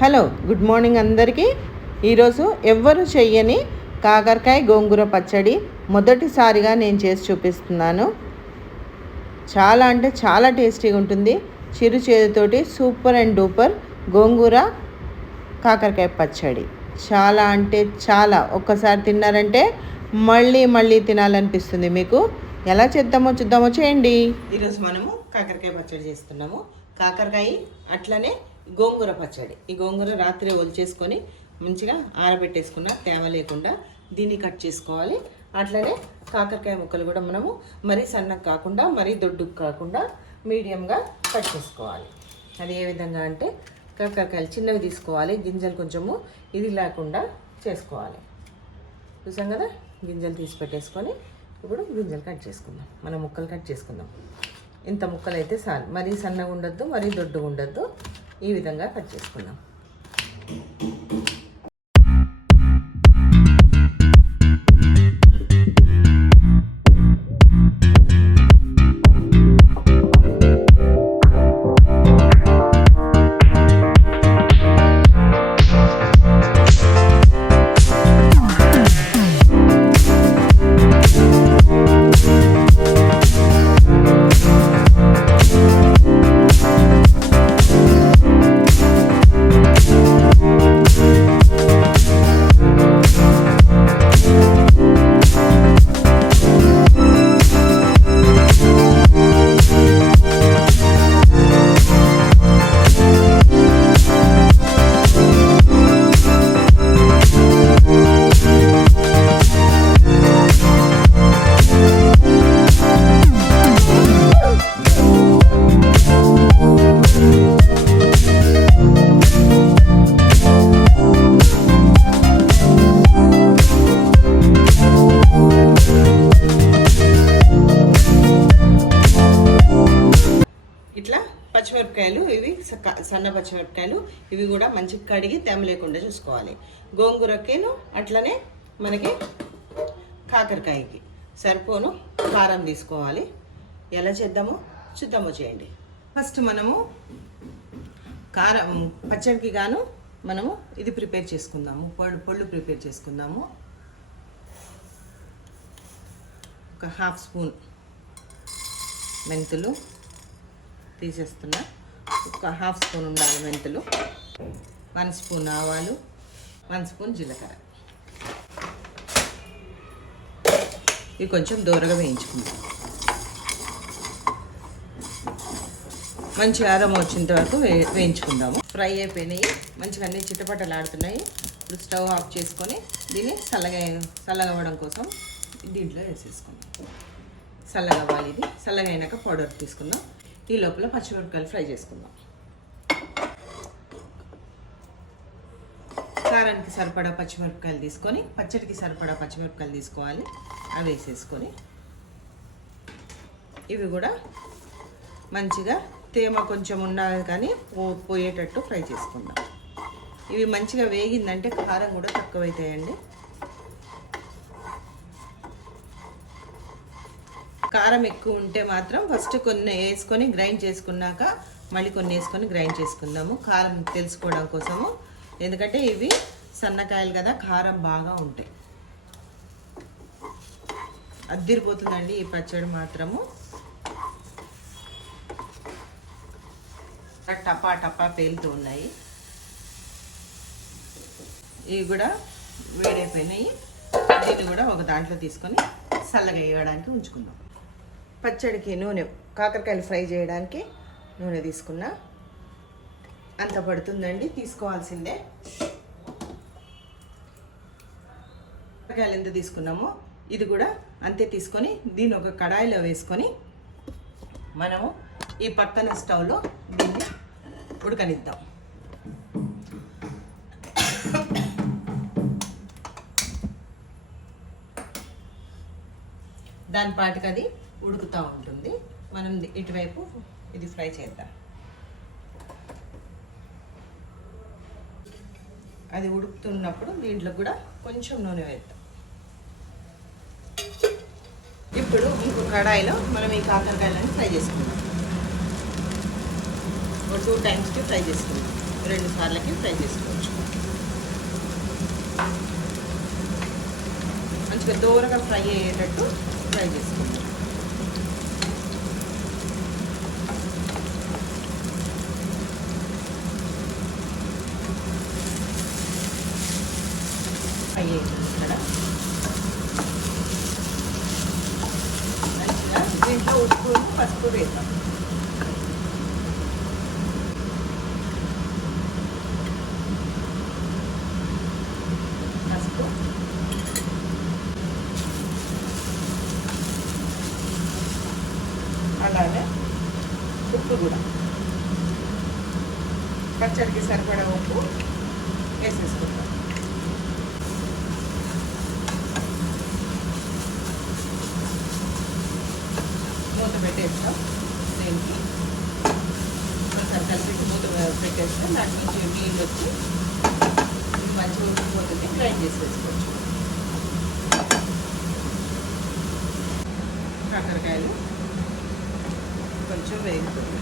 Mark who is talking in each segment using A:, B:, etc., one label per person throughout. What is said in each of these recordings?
A: Hello good morning అందరికీ. ఈరోజు ఎవ్వరు చెయ్యని కాకరకాయ గోంగూర పచ్చడి మొదటిసారిగా నేను చేసి చూపిస్తున్నాను. చాలా అంటే చాలా టేస్టీగా ఉంటుంది. చిరు చేతితోటి సూపర్ అండ్ డూపర్ గోంగూర కాకరకాయ పచ్చడి. చాలా అంటే చాలా. ఒక్కసారి తిన్నారంటే మళ్ళీ మళ్ళీ తినాలనిపిస్తుంది మీకు. ఎలా చేద్దామో చూద్దామో చేయండి. ఈరోజు మనము కాకరకాయ పచ్చడి చేస్తున్నాము. కాకరకాయ అట్లనే గోంగూర పచ్చడి. ఈ గోంగూర రాత్రి ఒలిచేసుకొని మంచిగా ఆరబెట్టేసుకున్న తేమ లేకుండా దీన్ని కట్ చేసుకోవాలి. అట్లనే కాకరకాయ ముక్కలు కూడా మనము మరీ సన్నగా కాకుండా మరీ దొడ్డుకు కాకుండా మీడియంగా కట్ చేసుకోవాలి. అది ఏ విధంగా అంటే కాకరకాయలు చిన్నవి తీసుకోవాలి. గింజలు కొంచెము ఇది లేకుండా చేసుకోవాలి. చూసాం కదా? గింజలు తీసి పెట్టేసుకొని ఇప్పుడు గింజలు కట్ చేసుకుందాం. మన ముక్కలు కట్ చేసుకుందాం. ఇంత ముక్కలు అయితే చాలు మరీ సన్నగా ఉండొద్దు మరీ దొడ్డుగా ఉండొద్దు. ఈ విధంగా కట్ చేసుకుందాం. సన్న పచ్చిమిరపకాయలు ఇవి కూడా మంచిగా కడిగి తెమ లేకుండా చూసుకోవాలి. గోంగూరకేను అట్లనే మనకి కాకరకాయకి సరిపోను కారం తీసుకోవాలి. ఎలా చేద్దామో చూద్దామో చేయండి. ఫస్ట్ మనము కారం పచ్చడికి గాను మనము ఇది ప్రిపేర్ చేసుకుందాము. పొళ్ళు పళ్ళు ప్రిపేర్ చేసుకుందాము. ఒక హాఫ్ స్పూన్ మెంతులు తీసేస్తున్నా. ఒక హాఫ్ స్పూన్ ఉండాలి మెంతులు. వన్ స్పూన్ ఆవాలు వన్ స్పూన్ జీలకర్ర. ఇవి కొంచెం దూరగా వేయించుకుంటాం మంచి ఆరం వచ్చేంత వరకు వే వేయించుకుందాము. ఫ్రై అయిపోయినాయి. మంచిగా అన్ని చిట్టపట్టలాడుతున్నాయి ఇప్పుడు స్టవ్ ఆఫ్ చేసుకొని దీన్ని చల్లగా చల్లగవ్వడం కోసం దీంట్లో వేసేసుకుందాం. చల్లగా అవ్వాలి ఇది. చల్లగా పౌడర్ తీసుకుందాం. ఈ లోపల పచ్చిమిరపకాయలు ఫ్రై చేసుకుందాం. కారానికి సరిపడా పచ్చిమిరపకాయలు తీసుకొని పచ్చడికి సరిపడా పచ్చిమిరపకాయలు తీసుకోవాలి. అవి వేసేసుకొని ఇవి కూడా మంచిగా తేమ కొంచెం ఉన్నది కానీ పో- పోయేటట్టు ఫ్రై చేసుకుందాం. ఇవి మంచిగా వేగిందంటే కారం కూడా తక్కువైతాయండి. కారం ఎక్కువ ఉంటే మాత్రం ఫస్ట్ కొన్ని వేసుకొని గ్రైండ్ చేసుకున్నాక మళ్ళీ కొన్ని వేసుకొని గ్రైండ్ చేసుకుందాము. కారం తెలుసుకోవడం కోసము. ఎందుకంటే ఇవి సన్నకాయలు కదా కారం బాగా ఉంటాయి. అద్దిరిపోతుందండి ఈ పచ్చడి మాత్రము. టపా టపా పేలుతూ ఉన్నాయి. ఇవి కూడా వేడైపోయినాయి. దీన్ని కూడా ఒక దాంట్లో తీసుకొని చల్లగా వేయడానికి ఉంచుకుందాం. పచ్చడికి నూనె కాకరకాయలు ఫ్రై చేయడానికి నూనె తీసుకున్నా. అంత పడుతుందండి తీసుకోవాల్సిందే. కాకరకాయలు ఎంత తీసుకున్నామో ఇది కూడా అంతే తీసుకొని దీన్ని ఒక కడాయిలో వేసుకొని మనము ఈ పక్కన స్టవ్లో దీన్ని ఉడకనిద్దాం. దాని పాటికి అది ఉడుకుతూ ఉంటుంది. మనం ఇటువైపు ఇది ఫ్రై చేద్దాం. అది ఉడుకుతున్నప్పుడు దీంట్లో కూడా కొంచెం నూనె వేద్దాం. ఇప్పుడు ఇంకో కడాయిలో మనం ఈ కాకరకాయలను ఫ్రై చేసుకుందాం. ఒక టూ టైమ్స్కి ఫ్రై చేసుకుందాం. రెండు సార్లకి ఫ్రై చేసుకోవచ్చు. మంచిగా దూరగా ఫ్రై అయ్యేటట్టు ఫ్రై చేసుకుందాం. ఫ్రై అయ్యింది ఇక్కడ మంచిగా దీంట్లో ఉప్పు పసుపు వేద్దాం పసుపు అలాగే ఉప్పు కూడా పచ్చడికి సరిపడా ఉప్పు వేసేసుకుంటాం మూత పెట్టేస్తాం దీనికి ఒకసారి కలిపి మూత పెట్టేస్తే. దాని నుంచి నీళ్ళు వచ్చి మంచి మంచిగా ఉడికిపోతుంది. గ్రైండ్ చేసి వేసుకోవచ్చు కాకరకాయలు కొంచెం వేగుతుంది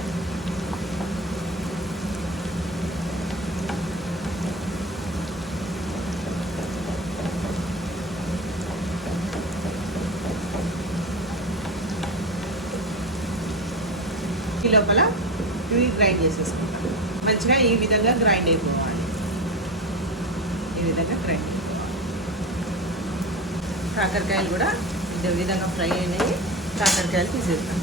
A: లోపల ఇవి గ్రైండ్ చేసేసుకుంటాం. మంచిగా ఈ విధంగా గ్రైండ్ అయిపోవాలి. ఈ విధంగా గ్రైండ్ కాకరకాయలు కూడా ఇదే విధంగా ఫ్రై అయినాయి. కాకరకాయలు తీసేస్తాం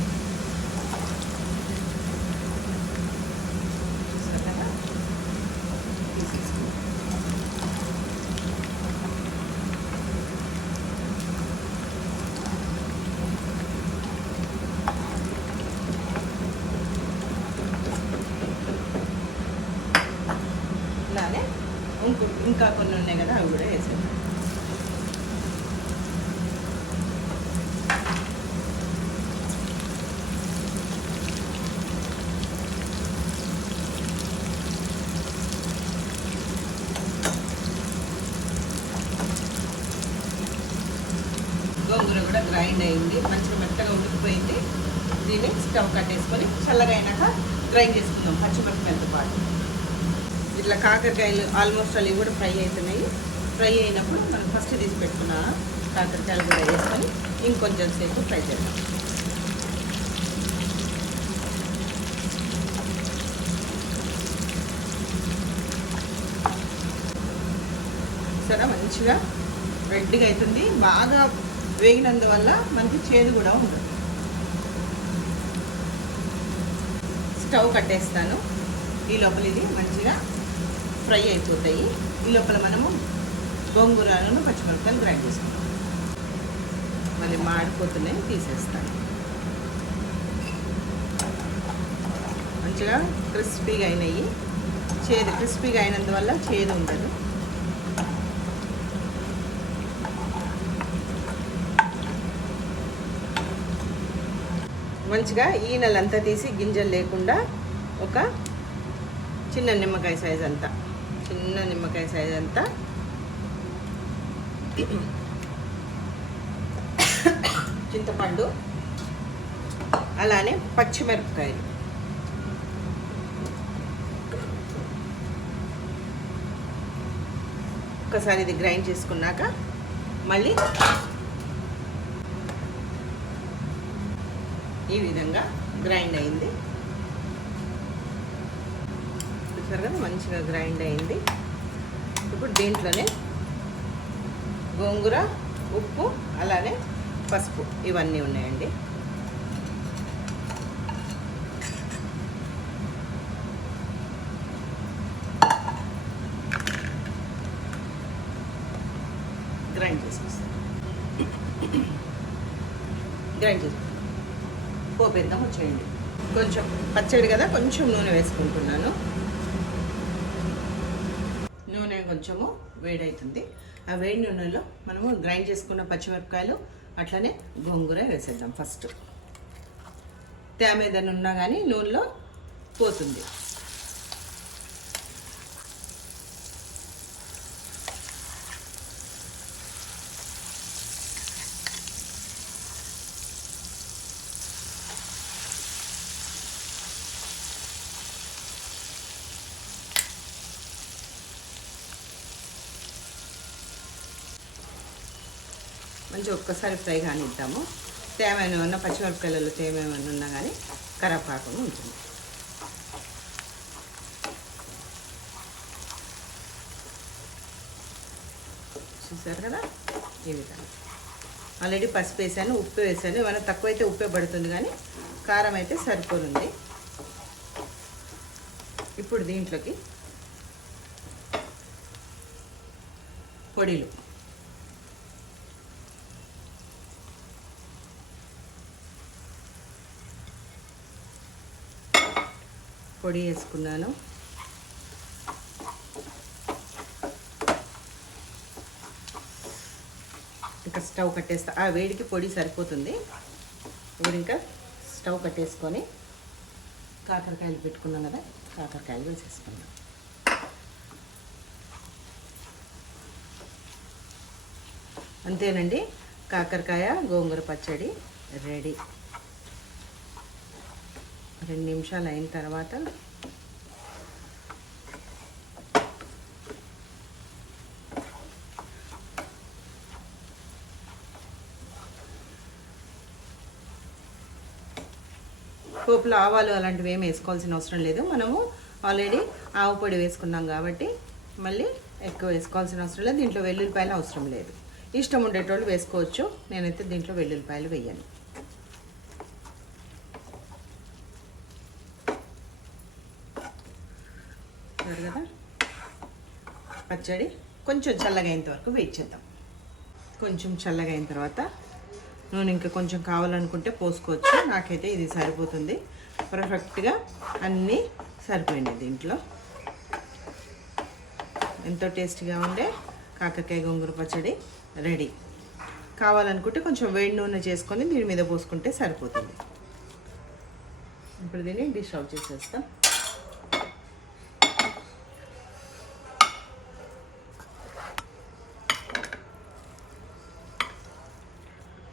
A: ఇంకా కొన్ని ఉన్నాయి కదా అవి కూడా వేసేద్దాం గోంగూర కూడా గ్రైండ్ అయింది. మంచిగా మెత్తగా ఉడికిపోయింది. దీన్ని స్టవ్ కట్టేసుకొని చల్లగా అయినాక గ్రైండ్ చేసుకుందాం పచ్చిమిరపకాయలతో పాటు. ఇట్లా కాకరకాయలు ఆల్మోస్ట్ అవి కూడా ఫ్రై అవుతున్నాయి ఫ్రై అయినప్పుడు మనం ఫస్ట్ తీసి పెట్టుకున్న కాకరకాయలు కూడా వేసుకొని ఇంకొంచెం సేపు ఫ్రై చేద్దాం. సరే మంచిగా రెడ్గా అవుతుంది బాగా వేగినందువల్ల మనకి చేదు కూడా ఉండదు. స్టవ్ కట్టేస్తాను. ఈ లోపల ఇది మంచిగా ఫ్రై అయిపోతాయి. ఈ లోపల మనము గోంగూరలను పచ్చిమిరపకాయలు గ్రైండ్ చేసుకుంటాం. మళ్ళీ మాడిపోతున్నాయి తీసేస్తాను. మంచిగా క్రిస్పీగా అయినాయి. చేదు క్రిస్పీగా అయినందువల్ల చేదు ఉండదు. మంచిగా ఈనలంతా తీసి గింజలు లేకుండా ఒక చిన్న నిమ్మకాయ సైజ్ అంతా చిన్న నిమ్మకాయ సైజ్ అంతా. చింతపండు అలానే పచ్చిమిరపకాయలు. ఒకసారి ఇది గ్రైండ్ చేసుకున్నాక మళ్ళీ ఈ విధంగా గ్రైండ్ అయింది. చూసారు కదా మంచిగా గ్రైండ్ అయింది. ఇప్పుడు దీంట్లోనే గోంగూర ఉప్పు అలానే పసుపు ఇవన్నీ ఉన్నాయండి. గ్రైండ్ చేసేస్తాం. గ్రైండ్ చేసి పోపేద్దాం వచ్చేయండి. కొంచెం పచ్చడి కదా కొంచెం నూనె వేసుకుంటున్నాను నూనె కొంచెము వేడవుతుంది ఆ వేడి నూనెలో మనము గ్రైండ్ చేసుకున్న పచ్చిమిరపకాయలు అట్లనే గోంగూర వేసేద్దాం ఫస్ట్. తేమ ఏదైనా ఉన్నా కానీ నూనెలో పోతుంది. కొంచెం ఒక్కసారి ఫ్రై కానిద్దాము. తేమ ఏమైనా పచ్చిమిరపకాయలలో తేమ ఏమైనా ఉన్నా కానీ ఖరాబ్ కాకుండా ఉంటుంది. చూసారు కదా? ఈ విధంగా. ఆల్రెడీ పసుపు వేసాను ఉప్పు వేసాను. ఏమైనా తక్కువ అయితే ఉప్పే పడుతుంది కానీ కారం అయితే సరిపోతుంది ఇప్పుడు దీంట్లోకి పొడిలు. పొడి వేసుకున్నాను. ఇంకా స్టవ్ కట్టేస్తా. ఆ వేడికి పొడి సరిపోతుంది. ఇప్పుడు ఇంకా స్టవ్ కట్టేసుకొని కాకరకాయలు పెట్టుకున్నాం కదా కాకరకాయలు వేసేసుకున్నాం అంతేనండి. కాకరకాయ గోంగూర పచ్చడి రెడీ. రెండు నిమిషాలు అయిన తర్వాత పోపులో ఆవాలు అలాంటివి ఏమి వేసుకోవాల్సిన అవసరం లేదు. మనము ఆల్రెడీ ఆవు పొడి వేసుకున్నాం కాబట్టి మళ్ళీ ఎక్కువ వేసుకోవాల్సిన అవసరం లేదు. దీంట్లో వెల్లుల్లిపాయలు అవసరం లేదు. ఇష్టం ఉండేటోళ్ళు వేసుకోవచ్చు. నేనైతే దీంట్లో వెల్లుల్లిపాయలు వేయను చూడు కదా పచ్చడి కొంచెం చల్లగా వరకు వెయిట్ చేద్దాం. కొంచెం చల్లగా అయిన తర్వాత నూనె ఇంకా కొంచెం కావాలనుకుంటే పోసుకోవచ్చు. నాకైతే ఇది సరిపోతుంది. పర్ఫెక్ట్గా అన్నీ సరిపోయినాయి దీంట్లో. ఎంతో టేస్టీగా ఉండే కాకరకాయ గోంగూర పచ్చడి రెడీ. కావాలనుకుంటే కొంచెం వేడి నూనె చేసుకొని దీని మీద పోసుకుంటే సరిపోతుంది. ఇప్పుడు దీన్ని డిష్ అవుట్ చేసేస్తాం.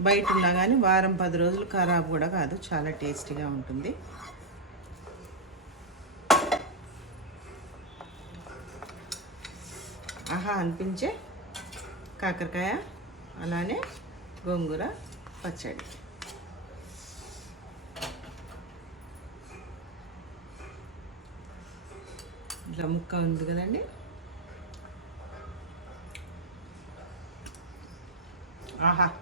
A: బయట ఉన్నా కానీ వారం పది రోజులు ఖరాబ్ కూడా కాదు చాలా టేస్టీగా ఉంటుంది. ఆహా అనిపించే కాకరకాయ అలానే గోంగూర పచ్చడి. ఇట్లా ముక్క ఉంది కదండి. ఆహా ఆహా